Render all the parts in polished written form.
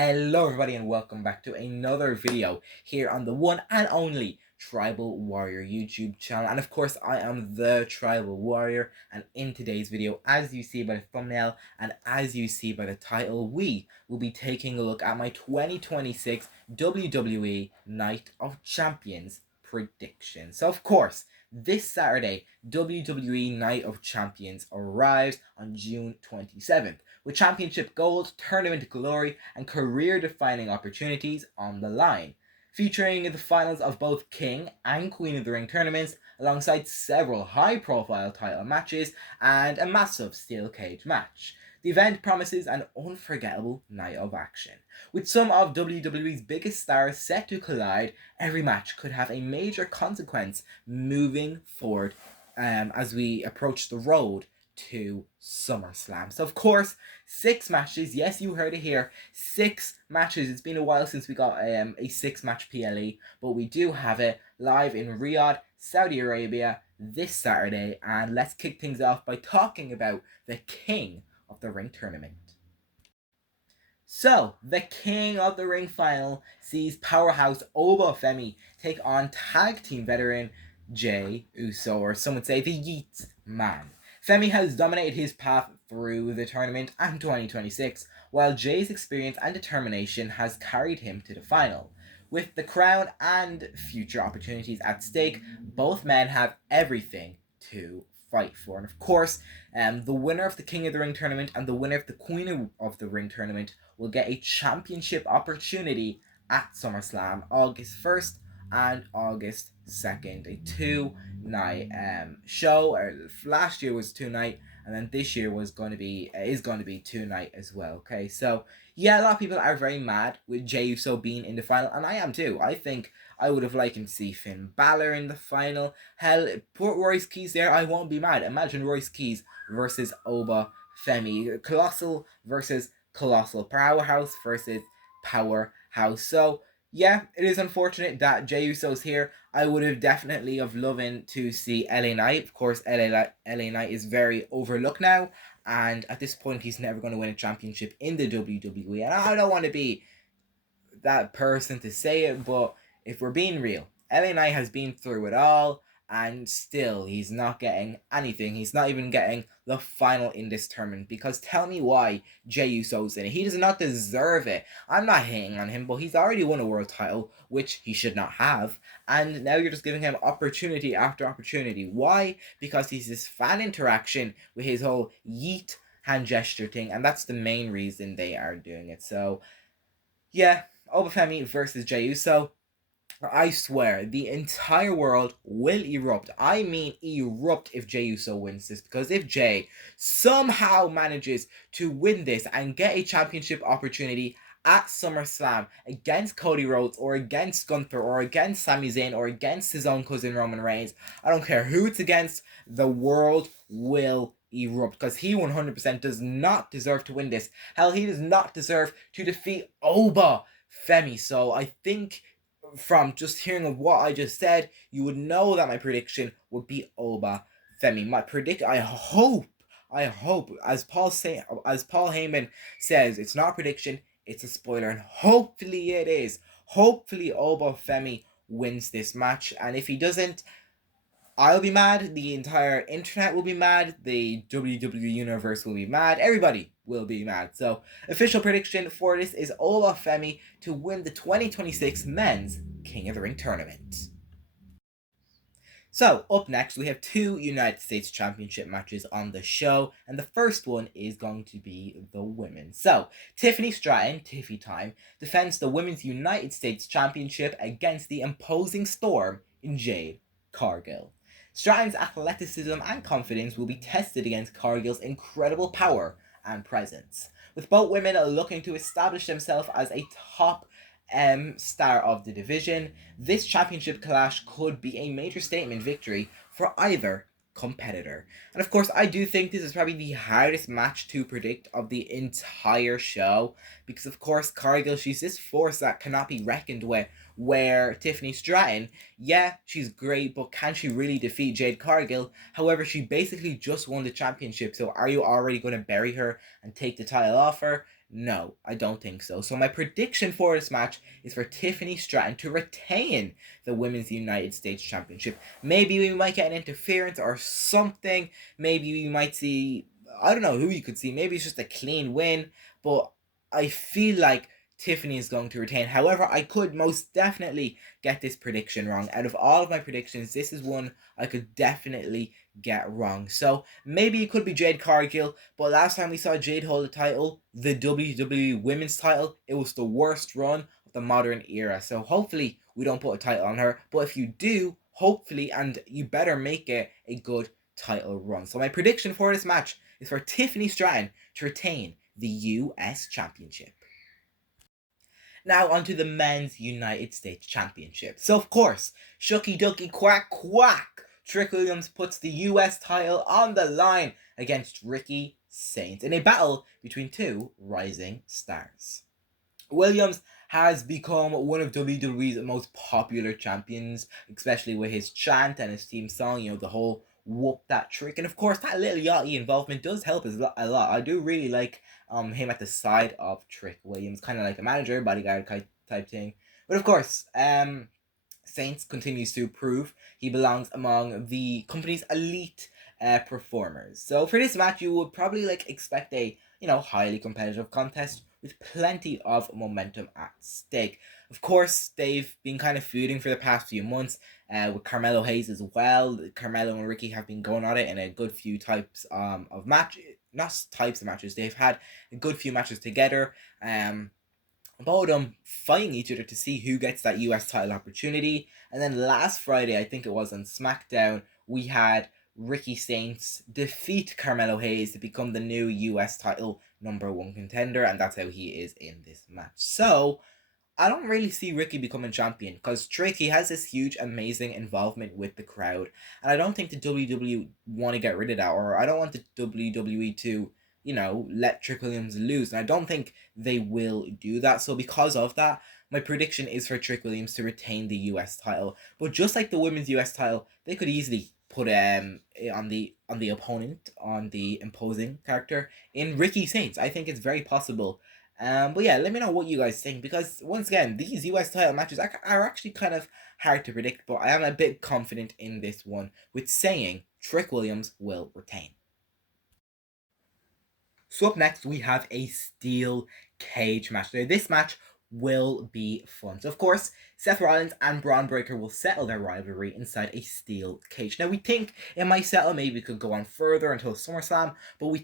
Hello everybody and welcome back to another video here on the one and only Tribal Warrior YouTube channel. And of course I am the Tribal Warrior, and in today's video, as you see by the thumbnail and as you see by the title, we will be taking a look at my 2026 WWE Night of Champions prediction. So of course, this Saturday, WWE Night of Champions arrives on June 27th. With championship gold, tournament glory, and career-defining opportunities on the line. Featuring the finals of both King and Queen of the Ring tournaments, alongside several high-profile title matches and a massive steel cage match. The event promises an unforgettable night of action. With some of WWE's biggest stars set to collide, every match could have a major consequence moving forward as we approach the road to SummerSlam. So of course, 6 matches. Yes, you heard it here. 6 matches. It's been a while since we got a 6-match PLE, but we do have it live in Riyadh, Saudi Arabia this Saturday. And let's kick things off by talking about the King of the Ring tournament. So, the King of the Ring final sees powerhouse Oba Femi take on tag team veteran Jey Uso, or some would say the Yeet Man. Femi has dominated his path through the tournament and 2026, while Jay's experience and determination has carried him to the final. With the crown and future opportunities at stake, both men have everything to fight for. And of course, the winner of the King of the Ring tournament and the winner of the Queen of the Ring tournament will get a championship opportunity at SummerSlam August 1st and August 2nd. A 2-night show. Last year was 2-night, and then this year is going to be 2-night as well. Okay, so yeah, a lot of people are very mad with Jey Uso being in the final, and I am too. I think I would have liked to see Finn Balor in the final. Hell, put Royce Keys there, I won't be mad. Imagine Royce Keys versus Oba Femi. Colossal versus Colossal. Powerhouse versus Powerhouse. So yeah, it is unfortunate that Jey Uso's here. I would have definitely loved to see LA Knight. Of course, LA Knight is very overlooked now, and at this point, he's never going to win a championship in the WWE. And I don't want to be that person to say it, but if we're being real, LA Knight has been through it all, and still he's not getting anything. He's not even getting the final in this tournament, because tell me why Jey Uso's in it. He does not deserve it. I'm not hating on him, but he's already won a world title, which he should not have, and now you're just giving him opportunity after opportunity. Why? Because he's this fan interaction with his whole yeet hand gesture thing, and that's the main reason they are doing it. So yeah, Oba Femi versus Jey Uso. I swear, the entire world will erupt. I mean erupt if Jey Uso wins this. Because if Jey somehow manages to win this and get a championship opportunity at SummerSlam against Cody Rhodes or against Gunther or against Sami Zayn or against his own cousin Roman Reigns, I don't care who it's against, the world will erupt, because he 100% does not deserve to win this. Hell, he does not deserve to defeat Oba Femi. So I think from just hearing of what I just said, you would know that my prediction would be Oba Femi. I hope, as Paul Heyman says, it's not a prediction, it's a spoiler, and hopefully it is. Hopefully Oba Femi wins this match, and if he doesn't, I'll be mad, the entire internet will be mad, the WWE Universe will be mad, everybody will be mad. So, official prediction for this is Oba Femi to win the 2026 Men's King of the Ring tournament. So, up next, we have 2 United States Championship matches on the show, and the first one is going to be the women. So, Tiffany Stratton, Tiffy Time, defends the Women's United States Championship against the imposing Storm in Jade Cargill. Stratton's athleticism and confidence will be tested against Cargill's incredible power and presence. With both women looking to establish themselves as a top star of the division, this championship clash could be a major statement victory for either competitor. And of course, I do think this is probably the hardest match to predict of the entire show, because of course Cargill, she's this force that cannot be reckoned with, where Tiffany Stratton, yeah, she's great, but can she really defeat Jade Cargill? However, she basically just won the championship, so are you already going to bury her and take the title off her? No, I don't think so. So my prediction for this match is for Tiffany Stratton to retain the Women's United States Championship. Maybe we might get an interference or something. Maybe we might see, I don't know who you could see. Maybe it's just a clean win. But I feel like Tiffany is going to retain. However, I could most definitely get this prediction wrong. Out of all of my predictions, this is one I could definitely get wrong. So maybe it could be Jade Cargill, but last time we saw Jade hold the title, the WWE Women's title, it was the worst run of the modern era. So hopefully we don't put a title on her. But if you do, hopefully, and you better make it a good title run. So my prediction for this match is for Tiffany Stratton to retain the US Championship. Now onto the Men's United States Championship. So of course, shucky ducky quack quack, Trick Williams puts the US title on the line against Ricky Saints in a battle between two rising stars. Williams has become one of WWE's most popular champions, especially with his chant and his theme song, the whole whoop that trick. And of course, that little Yachty involvement does help us a lot. I do really like him at the side of Trick Williams, kind of like a manager, bodyguard type thing. But of course, Saints continues to prove he belongs among the company's elite performers. So for this match, you would probably expect a highly competitive contest with plenty of momentum at stake. Of course, they've been kind of feuding for the past few months with Carmelo Hayes as well. Carmelo and Ricky have been going at it in a good few types of match, not types of matches. They've had a good few matches together. Both of them fighting each other to see who gets that US title opportunity. And then last Friday, I think it was on SmackDown, we had Ricky Saints defeat Carmelo Hayes to become the new US title #1 contender, and that's how he is in this match. So I don't really see Ricky becoming champion because Tricky has this huge, amazing involvement with the crowd, and I don't think the WWE want to get rid of that, or I don't want the WWE to, let Trick Williams lose, and I don't think they will do that. So because of that, my prediction is for Trick Williams to retain the US title. But just like the women's US title, they could easily put it on the opponent, on the imposing character in Ricky Saints. I think it's very possible. But yeah, let me know what you guys think, because once again, these US title matches are actually kind of hard to predict, but I am a bit confident in this one with saying Trick Williams will retain. So up next, we have a steel cage match. Now, this match will be fun. So, of course, Seth Rollins and Braun Breaker will settle their rivalry inside a steel cage. Now, we think it might settle, maybe it could go on further until SummerSlam, but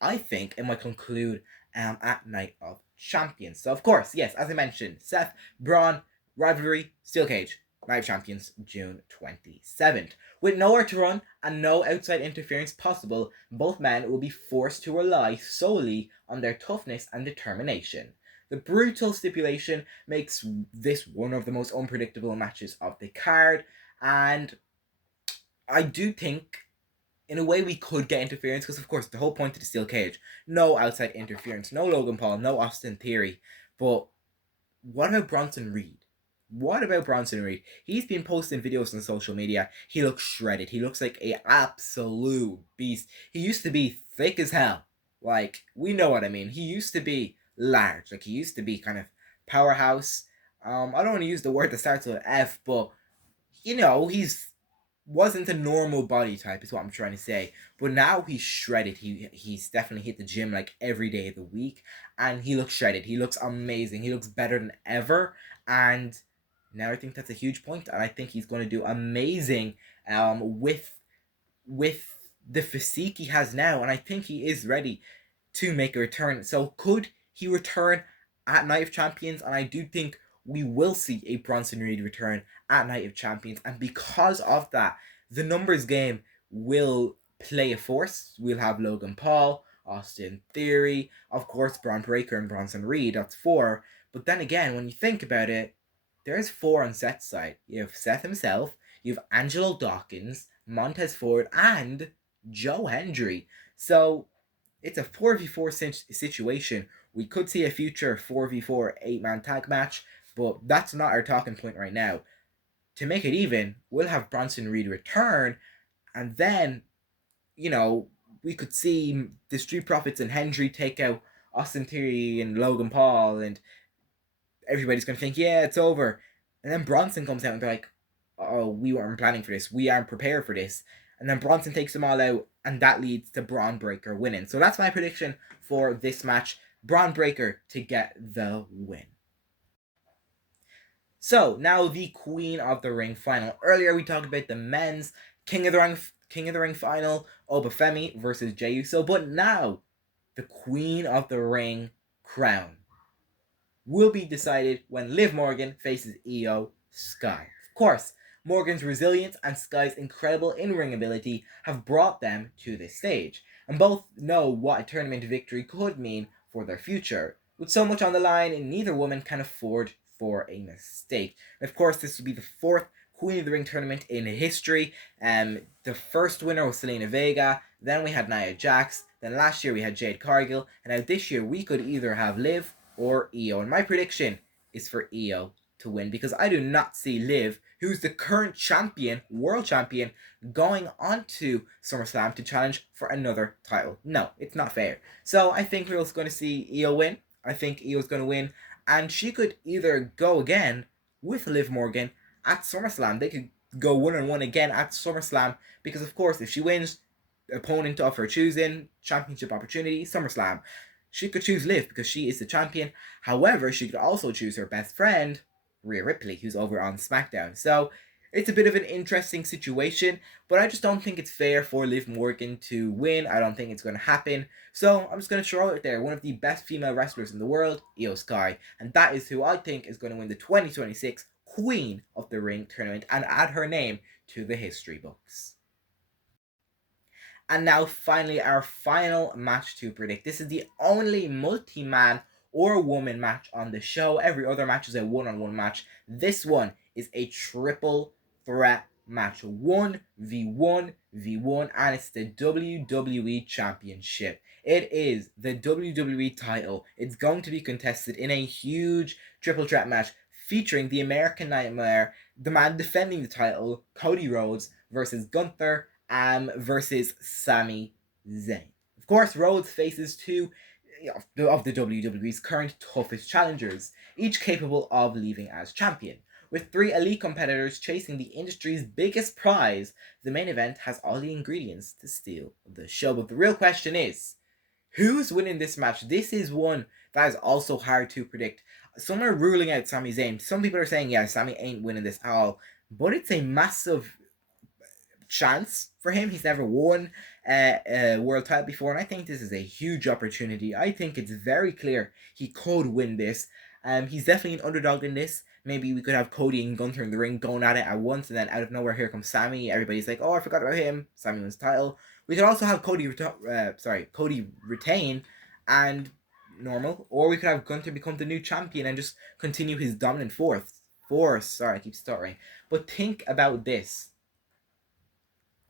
I think it might conclude at Night of Champions. So, of course, yes, as I mentioned, Seth, Braun, rivalry, steel cage, Night of Champions, June 27th. With nowhere to run and no outside interference possible, both men will be forced to rely solely on their toughness and determination. The brutal stipulation makes this one of the most unpredictable matches of the card, and I do think in a way we could get interference, because of course the whole point of the steel cage, no outside interference, no Logan Paul, no Austin Theory. But what about Bronson Reed? What about Bronson Reed? He's been posting videos on social media. He looks shredded. He looks like a absolute beast. He used to be thick as hell. Like, we know what I mean. He used to be large. Like, he used to be kind of powerhouse. I don't want to use the word that starts with F, but he's wasn't a normal body type, is what I'm trying to say. But now he's shredded. He's definitely hit the gym like every day of the week, and he looks shredded. He looks amazing. He looks better than ever, and now I think that's a huge point, and I think he's going to do amazing with the physique he has now, and I think he is ready to make a return. So could he return at Night of Champions? And I do think we will see a Bronson Reed return at Night of Champions, and because of that, the numbers game will play a force. We'll have Logan Paul, Austin Theory, of course Braun Breaker and Bronson Reed, that's 4. But then again, when you think about it, there's 4 on Seth's side. You have Seth himself, you have Angelo Dawkins, Montez Ford, and Joe Hendry. So it's a 4v4 situation. We could see a future 4v4 8-man tag match, but that's not our talking point right now. To make it even, we'll have Bronson Reed return, and then, we could see the Street Profits and Hendry take out Austin Theory and Logan Paul, and everybody's gonna think, yeah, it's over. And then Bronson comes out and they're like, oh, we weren't planning for this. We aren't prepared for this. And then Bronson takes them all out, and that leads to Braun Breaker winning. So that's my prediction for this match. Braun Breaker to get the win. So now the Queen of the Ring final. Earlier we talked about the men's King of the Ring final, Obafemi versus Jey Uso, but now the Queen of the Ring crown will be decided when Liv Morgan faces Io Sky. Of course, Morgan's resilience and Sky's incredible in-ring ability have brought them to this stage, and both know what a tournament victory could mean for their future. With so much on the line, neither woman can afford for a mistake. And of course, this will be the fourth Queen of the Ring tournament in history. The first winner was Selena Vega, then we had Nia Jax, then last year we had Jade Cargill, and now this year we could either have Liv or Io. And my prediction is for Io to win, because I do not see Liv, who's the current champion, world champion, going on to SummerSlam to challenge for another title. No, it's not fair. So I think we're also going to see Io win. I think Io's going to win, and she could either go again with Liv Morgan at SummerSlam. They could go 1-on-1 again at SummerSlam, because of course if she wins, opponent of her choosing, championship opportunity, SummerSlam, she could choose Liv because she is the champion. However, she could also choose her best friend, Rhea Ripley, who's over on SmackDown. So it's a bit of an interesting situation, but I just don't think it's fair for Liv Morgan to win. I don't think it's going to happen. So I'm just going to throw it there. One of the best female wrestlers in the world, Io Sky. And that is who I think is going to win the 2026 Queen of the Ring tournament and add her name to the history books. And now finally our final match to predict. This is the only multi-man or woman match on the show. Every other match is a one-on-one match. This one is a triple threat match. 1v1v1, and it's the WWE Championship. It is the WWE title. It's going to be contested in a huge triple threat match featuring the American Nightmare, the man defending the title, Cody Rhodes, versus Gunther, versus Sami Zayn. Of course, Rhodes faces two of the WWE's current toughest challengers, each capable of leaving as champion. With three elite competitors chasing the industry's biggest prize, the main event has all the ingredients to steal the show. But the real question is, who's winning this match? This is one that is also hard to predict. Some are ruling out Sami Zayn. Some people are saying, yeah, Sami ain't winning this at all. But it's a massive chance for him. He's never won a world title before, and I think this is a huge opportunity. I think it's very clear he could win this. He's definitely an underdog in this. Maybe we could have Cody and Gunther in the ring going at it at once, and then out of nowhere here comes Sami. Everybody's like, "Oh, I forgot about him." Sami wins the title. We could also have Cody retain and normal, or we could have Gunther become the new champion and just continue his dominant force. Sorry, I keep stuttering. But think about this.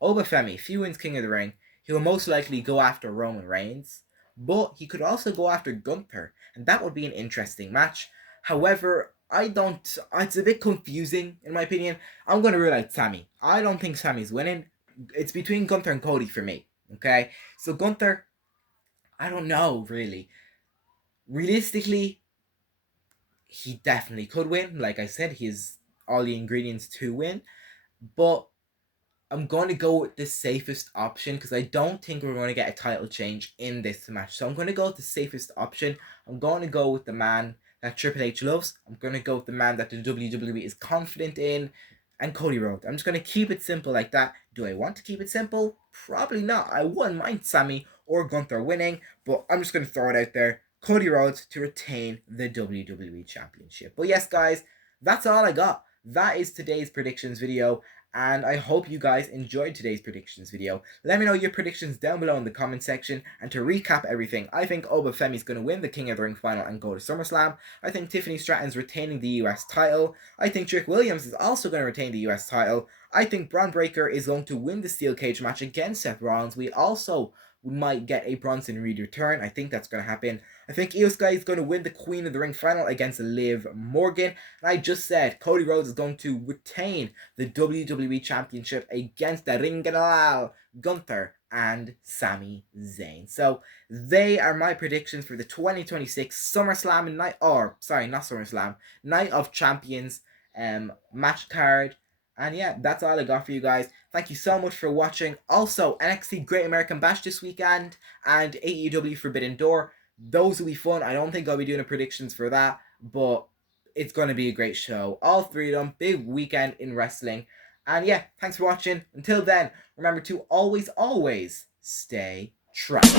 Obafemi, if he wins King of the Ring, he'll most likely go after Roman Reigns, but he could also go after Gunther, and that would be an interesting match. However, it's a bit confusing in my opinion. I'm going to rule out Sami. I don't think Sami's winning. It's between Gunther and Cody for me, okay? So Gunther, I don't know, really. Realistically, he definitely could win. Like I said, he has all the ingredients to win, but I'm going to go with the safest option because I don't think we're going to get a title change in this match. So I'm going to go with the safest option. I'm going to go with the man that Triple H loves. I'm going to go with the man that the WWE is confident in, and Cody Rhodes. I'm just going to keep it simple like that. Do I want to keep it simple? Probably not. I wouldn't mind Sami or Gunther winning, but I'm just going to throw it out there. Cody Rhodes to retain the WWE Championship. But yes, guys, that's all I got. That is today's predictions video, and I hope you guys enjoyed today's predictions video. Let me know your predictions down below in the comment section, and to recap everything, I think Obafemi is going to win the King of the Ring final and go to SummerSlam. I think Tiffany Stratton's retaining the US title. I think Trick Williams is also going to retain the US title. I think Braun Breaker is going to win the Steel Cage match against Seth Rollins. We might get a Bronson Reed return. I think that's going to happen. I think Io Sky is going to win the Queen of the Ring final against Liv Morgan. And I just said Cody Rhodes is going to retain the WWE Championship against the Ring General, Gunther, and Sami Zayn. So they are my predictions for the 2026 SummerSlam night, or sorry, not SummerSlam, Night of Champions match card. And yeah, that's all I got for you guys. Thank you so much for watching. Also, NXT Great American Bash this weekend and AEW Forbidden Door. Those will be fun. I don't think I'll be doing a predictions for that, but it's going to be a great show. All three of them, big weekend in wrestling. And yeah, thanks for watching. Until then, remember to always, always stay trapped.